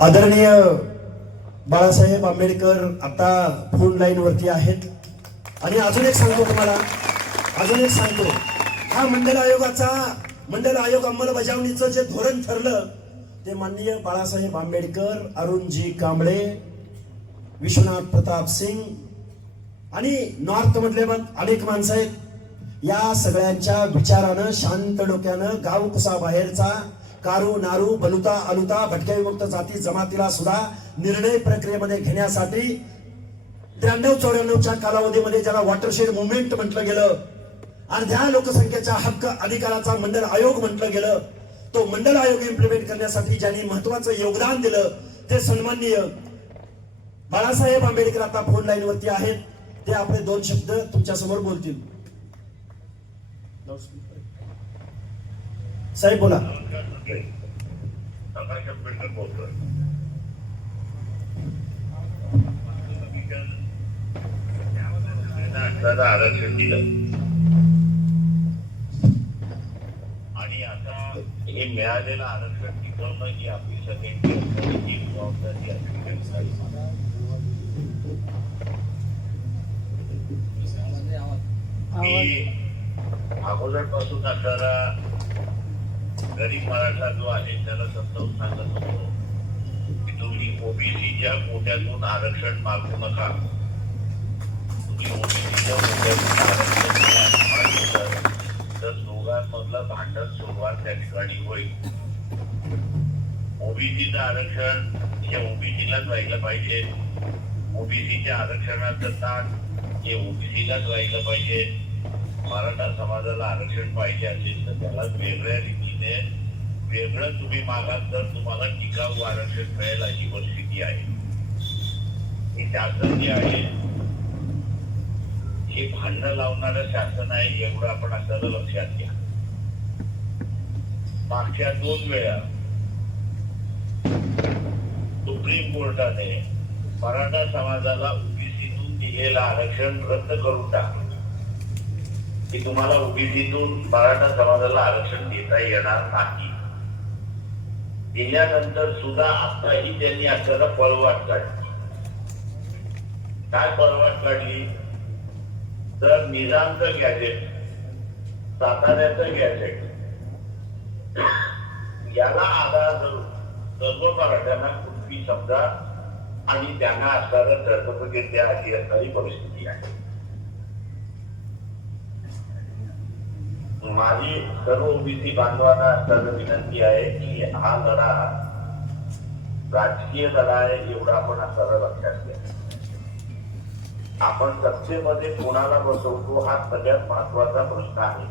आदरणीय बाळासाहेब आंबेडकर आता phone line वरती आहेत. आणि अजून एक सांगतो तुम्हाला. अजून एक सांगतो. हा मंडल आयोगाचा मंडल आयोग अंमलबजावणीचं जे धोरण ठरलं ते माननीय बाळासाहेब आंबेडकर अरुणजी कांबळे विश्वनाथ प्रताप सिंग आणि नॉर्थ मधले मग अनेक माणसं आहेत. या सगळ्यांच्या विचारानं शांत डोक्यानं गाव कसा बाहेरचा कारू नारू बलुता अलुता भटक्या विमुक्त जाती जमातीला सुद्धा निर्णय प्रक्रियेमध्ये घेण्यासाठी त्र्याण्णव चौऱ्याण्णवच्या कालावधीमध्ये ज्याला वॉटरशेड मुवमेंट म्हटलं गेलं अर्ध्या लोकसंख्येच्या हक्क अधिकाराचा मंडल आयोग म्हटलं गेलं तो मंडल आयोग इम्प्लिमेंट करण्यासाठी ज्यांनी महत्वाचं योगदान दिलं ते सन्माननीय बाळासाहेब आंबेडकर आता फोन लाईन वरती आहेत. ते आपले दोन शब्द तुमच्यासमोर बोलतील. साहेब बोला. प्रकाश आंबेडकर बोलतोय आपल्याला आरक्षण दिलं. आणि आता हे मिळालेलं आरक्षण टिकवणं ही आपली सगळ्यांची अत्यंत जबाबदारी मी अगोदरपासून असणारा गरीब मराठा जो आहे त्याला समजावून सांगत होतो की तुम्ही ओबीसीच्या कोट्यातून आरक्षण मागू नका. तुम्ही ओबीसीच्या कोट्यातून आरक्षण मागितलं तर दोघांमधलं भांडण सुरुवात त्या ठिकाणी होईल. ओबीसीचं आरक्षण हे ओबीसीलाच व्हायला पाहिजे. ओबीसीच्या आरक्षणाचं ताण हे ओबीसीलाच व्हायला पाहिजे. मराठा समाजाला आरक्षण पाहिजे असेल तर त्याला वेगळ्या रीतीने वेगळं तुम्ही मागाल तर तुम्हाला टिकाऊ आरक्षण मिळेल अशी परिस्थिती आहे. हे शासन जे आहे. हे भांडण लावणारं शासन आहे एवढं आपण आपल्याला लक्षात घ्या. मागच्या दोन वेळा सुप्रीम कोर्टाने मराठा समाजाला ओबीसीतून दिलेलं आरक्षण रद्द करून टाकलं. की तुम्हाला ओबीसीतून मराठा समाजाला आरक्षण देता येणार नाही. दिल्यानंतर सुद्धा आताही त्यांनी आपल्याला पळवाट काढली. काय पळवाट काढली? तर निजामचं गॅजेट साताऱ्याचं गॅजेट याला आधार धरून सर्व मराठ्यांना कुठली समजा आणि त्यांना असणारं सर्टिफिकेट द्या अशी असणारी परिस्थिती आहे. माझी सर्व विधी बांधवांना सर्व विनंती आहे की हा लढा राजकीय लढा आहे एवढं आपण असताना लक्षात घ्या. आपण सत्तेमध्ये कोणाला बसवतो हा सगळ्यात महत्त्वाचा प्रश्न आहे.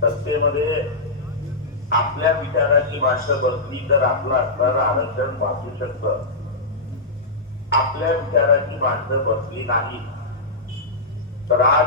सत्तेमध्ये आपल्या विचाराची माणसं बसली तर आपलं असणारं आरक्षण वाचू शकतं. आपल्या विचाराची माणसं बसली नाही. तर आज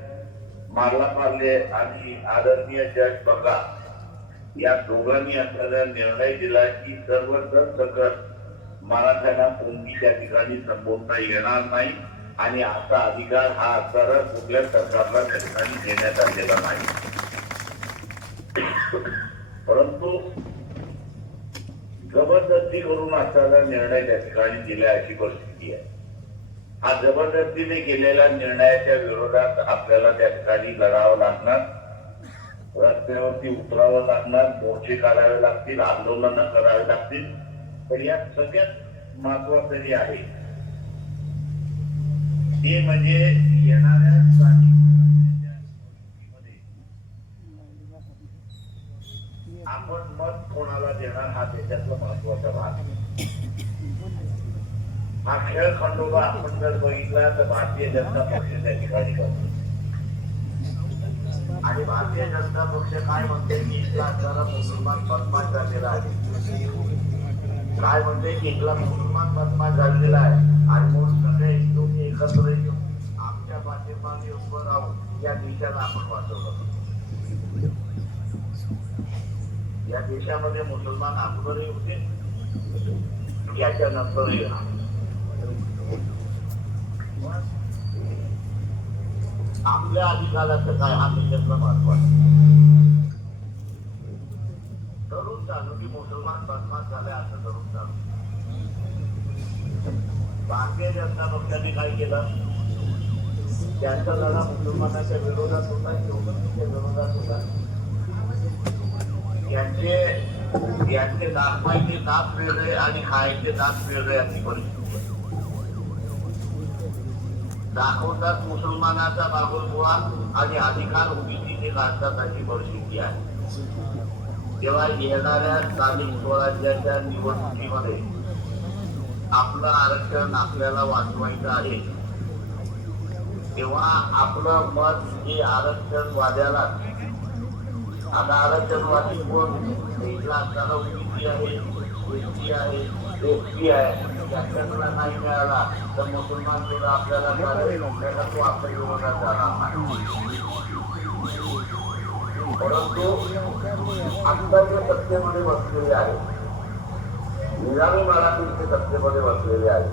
मारला पार्ले आणि आदरणीय जज बघा. या दोघांनी आपल्याला निर्णय दिला की सर्व सकट मराठ्यांना कोणती त्या ठिकाणी संबोधता येणार नाही आणि असा अधिकार हा असणारा कुठल्या सरकारला त्या ठिकाणी देण्यात आलेला नाही. परंतु जबरदस्ती करून असणारा निर्णय त्या ठिकाणी दिला अशी परिस्थिती आहे. हा जबरदस्तीने केलेल्या निर्णयाच्या विरोधात आपल्याला त्या ठिकाणी लढावं लागणार. रस्त्यावरती उतरावं लागणार मोर्चे काढावे लागतील आंदोलन करावे लागतील. तर यात सगळ्यात महत्वाचं जे आहे. ते म्हणजे येणाऱ्या आपण मत कोणाला देणार हा त्याच्यातला महत्त्वाचा भाग. हा खेळ खंडोबा आपण जर बघितला तर भारतीय जनता पक्ष त्या ठिकाणी करतो आणि भारतीय जनता पक्ष काय म्हणते की इथला असणारा मुसलमान बदमाश झालेला आहे. काय म्हणते एकला मुसलमान बदमाश झालेला आहे. आणि म्हणून सगळे हिंदू एकत्र येऊन आमच्या पाठिंबाने उभं राहून या देशाला आपण वाचवलं या देशामध्ये मुसलमान अगोदरही होते. याच्या नंतरही आपल्या अधिकाराचं काय? हा त्याच्यातला महत्त्वाचा. धरून चालू की मुसलमान बदमाश झाले असं धरून चालू. भारतीय जनता पक्षाने काय केलं? त्यांचा लढा मुसलमानाच्या विरोधात होता शिवसेनेच्या विरोधात होता. यांचे यांचे दात दाखवायचे दात वेगळे आणि खायचे दात वेगळे अशी परिस्थिती दाखवतात मुसलमानाचा बागुलबुवा आणि अधिकार ओबीसीचे काढतात अशी परिस्थिती आहे. तेव्हा येणाऱ्या स्थानिक स्वराज्याच्या निवडणुकीमध्ये आपलं आरक्षण आपल्याला वाचवायचं आहे. तेव्हा आपलं मत हे आरक्षणवाद्याला आता आरक्षणवादी कोण? भेटला असताना ओबीसी आहे. एसटी आहे एसटी आहे नाही मिळाला तर मुसलमान सुद्धा आपल्याला त्याला तो आपल्या विरोधात जाणार नाही परंतु आता सत्तेमध्ये बसलेले आहे निजामी मराठीचे सत्तेमध्ये बसलेले आहे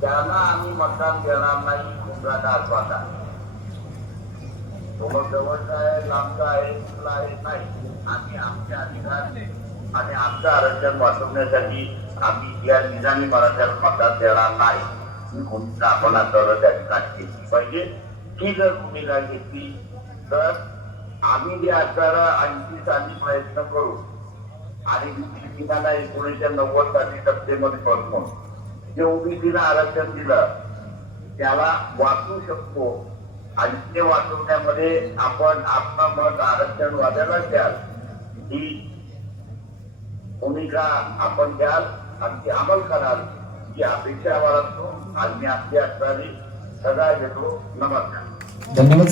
त्यांना आम्ही मतदान देणार नाही कुंभाचा आठवाटा मग जवळचा आहे लांबचा आहे कुठला आहे नाही आम्ही आमचे अधिकार आणि आमचं आरक्षण वाचवण्यासाठी आम्ही या निजामी मराठ्याला मतदान देणार नाही. ही भूमिका आपण आता त्या ठिकाणी घेतली पाहिजे. ही जर भूमिका घेतली तर आम्ही जे अठरा ऐंशी साली प्रयत्न करू. आणि विधाना एकोणीसशे नव्वद साली सत्तेमध्ये बसवून जे ओबीसीला आरक्षण दिलं त्याला वाचू शकतो. आणि ते वाचवण्यामध्ये आपण आपलं मत आरक्षण वाद्याला द्याल. ही भूमिका आपण द्याल आणि ती अंमल कराल ही अपेक्षा बाळगतो आणि मी आपली असणारी सदा घेतो. नमस्कार. धन्यवाद.